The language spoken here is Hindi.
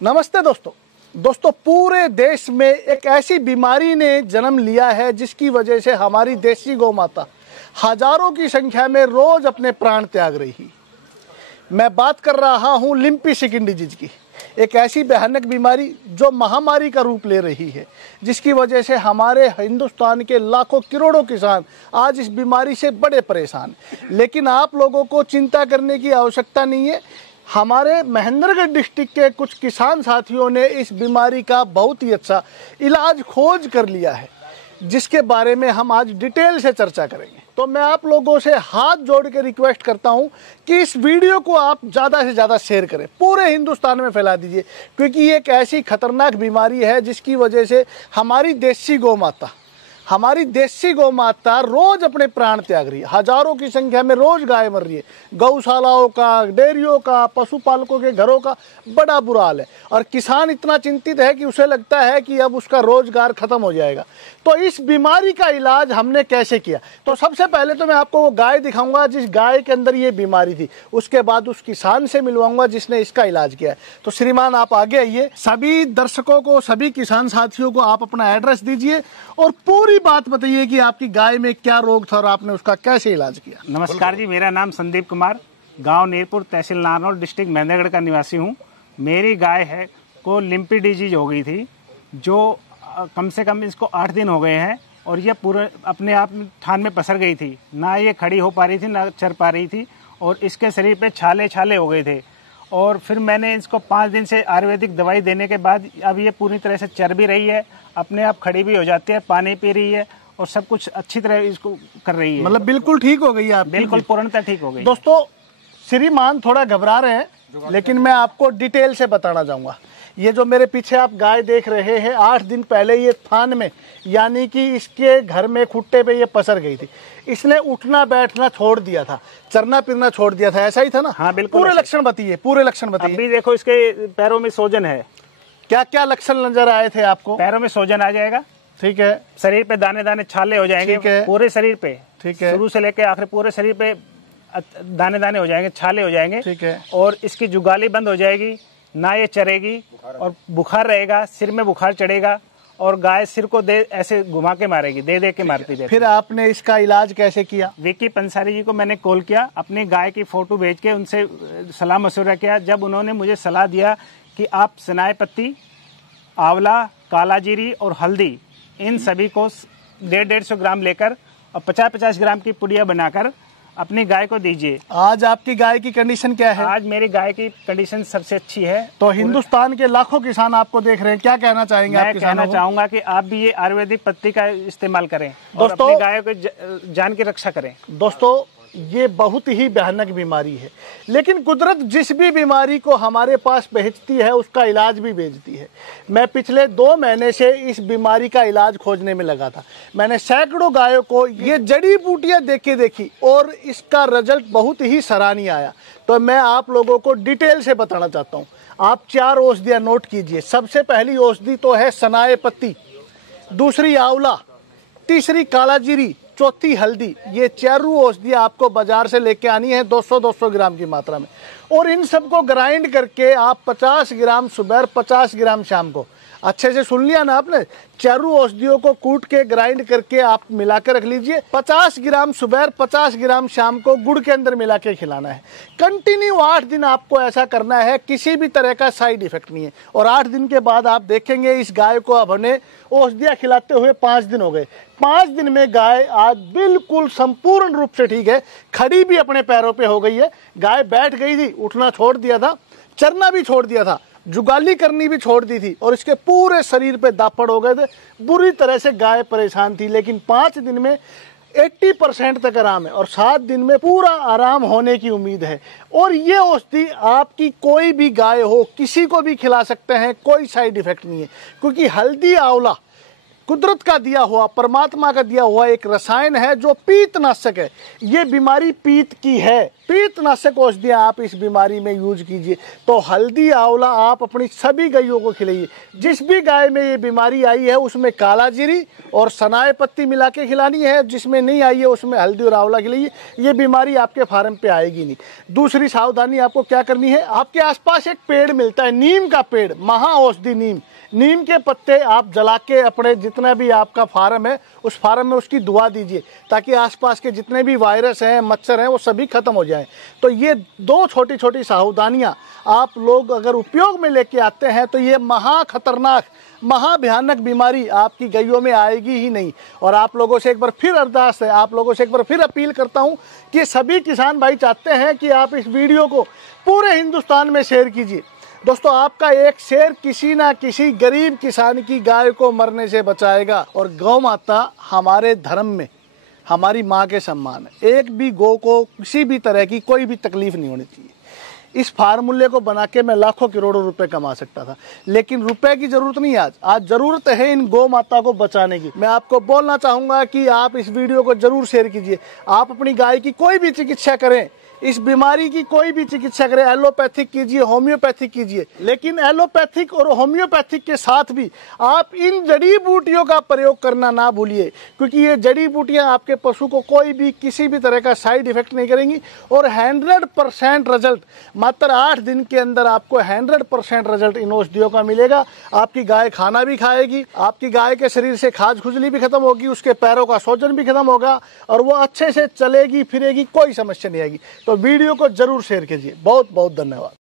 नमस्ते दोस्तों, पूरे देश में एक ऐसी बीमारी ने जन्म लिया है जिसकी वजह से हमारी देसी गौ माता हजारों की संख्या में रोज अपने प्राण त्याग रही। मैं बात कर रहा हूं लिम्पी स्किन डिजीज की, एक ऐसी भयानक बीमारी जो महामारी का रूप ले रही है, जिसकी वजह से हमारे हिंदुस्तान के लाखों करोड़ों किसान आज इस बीमारी से बड़े परेशान। लेकिन आप लोगों को चिंता करने की आवश्यकता नहीं है। हमारे महेंद्रगढ़ डिस्ट्रिक्ट के कुछ किसान साथियों ने इस बीमारी का बहुत ही अच्छा इलाज खोज कर लिया है, जिसके बारे में हम आज डिटेल से चर्चा करेंगे। तो मैं आप लोगों से हाथ जोड़ के रिक्वेस्ट करता हूं कि इस वीडियो को आप ज़्यादा से ज़्यादा शेयर करें, पूरे हिंदुस्तान में फैला दीजिए, क्योंकि ये एक ऐसी खतरनाक बीमारी है जिसकी वजह से हमारी देसी गौ माता रोज अपने प्राण त्याग रही है। हजारों की संख्या में रोज गाय मर रही है। गौशालाओं का, डेयरियों का, पशुपालकों के घरों का बड़ा बुरा हाल है और किसान इतना चिंतित है कि उसे लगता है कि अब उसका रोजगार खत्म हो जाएगा। तो इस बीमारी का इलाज हमने कैसे किया, तो सबसे पहले तो मैं आपको वो गाय दिखाऊंगा जिस गाय के अंदर ये बीमारी थी, उसके बाद उस किसान से मिलवाऊंगा जिसने इसका इलाज किया है। तो श्रीमान आप आगे आइए। सभी दर्शकों को, सभी किसान साथियों को आप अपना एड्रेस दीजिए और पूरी बात बताइए कि आपकी गाय में क्या रोग था और आपने उसका कैसे इलाज किया। नमस्कार जी, मेरा नाम संदीप कुमार, गांव नीरपुर, तहसील नारनौल, डिस्ट्रिक्ट महेंद्रगढ़ का निवासी हूं। मेरी गाय है को लिम्पी डिजीज हो गई थी, जो कम से कम इसको 8 दिन हो गए हैं और ये पूरे अपने आप थान में पसर गई थी। ना ये खड़ी हो पा रही थी, ना चर पा रही थी और इसके शरीर पे छाले हो गए थे। और फिर मैंने इसको 5 दिन से आयुर्वेदिक दवाई देने के बाद अब ये पूरी तरह से चर भी रही है, अपने आप खड़ी भी हो जाती है, पानी पी रही है और सब कुछ अच्छी तरह इसको कर रही है। मतलब बिल्कुल ठीक हो गई आप? बिल्कुल पूर्णतः ठीक हो गई। दोस्तों, श्रीमान थोड़ा घबरा रहे हैं, लेकिन मैं आपको डिटेल से बताना चाहूंगा। ये जो मेरे पीछे आप गाय देख रहे हैं, 8 दिन पहले ये थान में, यानी कि इसके घर में खुट्टे पे ये पसर गई थी। इसने उठना बैठना छोड़ दिया था, चरना फिरना छोड़ दिया था, ऐसा ही था ना? हाँ बिल्कुल। पूरे लक्षण बताइए, पूरे लक्षण बताइए। अभी देखो इसके पैरों में सोजन है। क्या क्या लक्षण नजर आए थे आपको? पैरों में सोजन आ जाएगा, ठीक है। शरीर पे दाने दाने छाले हो जाएंगे, पूरे शरीर पे, ठीक है, शुरू से लेकर आखिर पूरे शरीर पे दाने दाने हो जाएंगे, छाले हो जाएंगे, ठीक है। और इसकी जुगाली बंद हो जाएगी, ना ये चरेगी और बुखार रहेगा, सिर में बुखार चढ़ेगा और गाय सिर को ऐसे घुमा के मारेगी, दे के मारती रहती। फिर आपने इसका इलाज कैसे किया? विकी पंसारी जी को मैंने कॉल किया, अपनी गाय की फोटो भेज के उनसे सलाह मशवरा किया। जब उन्होंने मुझे सलाह दिया कि आप सनाए पत्ती, आंवला, कालाजीरी और हल्दी, इन सभी को 150-150 ग्राम लेकर और 50-50 ग्राम की पुड़िया बनाकर अपनी गाय को दीजिए। आज आपकी गाय की कंडीशन क्या है? आज मेरी गाय की कंडीशन सबसे अच्छी है। तो हिंदुस्तान के लाखों किसान आपको देख रहे हैं, क्या कहना चाहेंगे आप किसानों को? मैं कहना चाहूंगा कि आप भी ये आयुर्वेदिक पत्ती का इस्तेमाल करें और अपनी गाय को जान की रक्षा करें। दोस्तों, ये बहुत ही भयानक बीमारी है, लेकिन कुदरत जिस भी बीमारी को हमारे पास भेजती है उसका इलाज भी भेजती है। मैं पिछले 2 महीने से इस बीमारी का इलाज खोजने में लगा था। मैंने सैकड़ों गायों को ये जड़ी बूटियां देखी और इसका रिजल्ट बहुत ही सराहनीय आया। तो मैं आप लोगों को डिटेल से बताना चाहता हूँ। आप 4 औषधियाँ नोट कीजिए। सबसे पहली औषधि तो है सनाए पत्ती, दूसरी आंवला, तीसरी कालाजीरी, चौथी हल्दी। ये 4 औषधियाँ आपको बाजार से लेके आनी है 200-200 ग्राम की मात्रा में, और इन सबको ग्राइंड करके आप 50 ग्राम सुबह, 50 ग्राम शाम को, अच्छे से सुन लिया ना आपने, 4 औषधियों को कूट के ग्राइंड करके आप मिला के रख लीजिए। 50 ग्राम सुबह, 50 ग्राम शाम को गुड़ के अंदर मिला के खिलाना है। कंटिन्यू 8 दिन आपको ऐसा करना है, किसी भी तरह का साइड इफेक्ट नहीं है। और 8 दिन के बाद आप देखेंगे इस गाय को अब हमने औषधियाँ खिलाते हुए 5 दिन हो गए। 5 दिन में गाय आज बिल्कुल संपूर्ण रूप से ठीक है, खड़ी भी अपने पैरों पे हो गई है। गाय बैठ गई थी, उठना छोड़ दिया था, चरना भी छोड़ दिया था, जुगाली करनी भी छोड़ दी थी और इसके पूरे शरीर पे दापड़ हो गए थे। बुरी तरह से गाय परेशान थी, लेकिन 5 दिन में 80% तक आराम है और 7 दिन में पूरा आराम होने की उम्मीद है। और ये औषधि आपकी कोई भी गाय हो, किसी को भी खिला सकते हैं, कोई साइड इफेक्ट नहीं है, क्योंकि हल्दी, आंवला कुदरत का दिया हुआ, परमात्मा का दिया हुआ एक रसायन है जो पीतनाशक है। ये बीमारी पीत की है, पीतनाशक औषधियाँ आप इस बीमारी में यूज कीजिए। तो हल्दी आंवला आप अपनी सभी गायों को खिलाइए। जिस भी गाय में ये बीमारी आई है उसमें काला जीरी और सनाए पत्ती मिला के खिलानी है, जिसमें नहीं आई है उसमें हल्दी और आंवला खिलाइए। ये बीमारी आपके फार्म पे आएगी नहीं। दूसरी सावधानी आपको क्या करनी है, आपके आसपास एक पेड़ मिलता है, नीम का पेड़, महा औषधि नीम। नीम के पत्ते आप जला के अपने जितना भी आपका फार्म है उस फार्म में उसकी दुआ दीजिए, ताकि आसपास के जितने भी वायरस हैं, मच्छर हैं, वो सभी खत्म हो जाएं। तो ये दो छोटी छोटी सावधानियां आप लोग अगर उपयोग में लेके आते हैं तो ये महा खतरनाक, महा भयानक बीमारी आपकी गायों में आएगी ही नहीं। और आप लोगों से एक बार फिर अरदास है, आप लोगों से एक बार फिर अपील करता हूं कि सभी किसान भाई चाहते हैं कि आप इस वीडियो को पूरे हिंदुस्तान में शेयर कीजिए। दोस्तों, आपका एक शेयर किसी ना किसी गरीब किसान की गाय को मरने से बचाएगा। और गौ माता हमारे धर्म में हमारी माँ के सम्मान है। एक भी गौ को किसी भी तरह की कोई भी तकलीफ नहीं होनी चाहिए। इस फार्मूले को बना के मैं लाखों करोड़ों रुपए कमा सकता था, लेकिन रुपए की जरूरत नहीं है। आज जरूरत है इन गौ माता को बचाने की। मैं आपको बोलना चाहूँगा कि आप इस वीडियो को जरूर शेयर कीजिए। आप अपनी गाय की कोई भी चिकित्सा करें, इस बीमारी की कोई भी चिकित्सा करें, एलोपैथिक कीजिए, होम्योपैथिक कीजिए, लेकिन एलोपैथिक और होम्योपैथिक के साथ भी आप इन जड़ी बूटियों का प्रयोग करना ना भूलिए, क्योंकि ये जड़ी बूटियां आपके पशु को कोई भी किसी भी तरह का साइड इफेक्ट नहीं करेंगी। और 100% रिजल्ट, मात्र 8 दिन के अंदर आपको 100% रिजल्ट इन औषधियों का मिलेगा। आपकी गाय खाना भी खाएगी, आपकी गाय के शरीर से खाज खुजली भी खत्म होगी, उसके पैरों का सोजन भी खत्म होगा और वो अच्छे से चलेगी फिरेगी, कोई समस्या नहीं आएगी। तो वीडियो को जरूर शेयर कीजिए। बहुत बहुत धन्यवाद।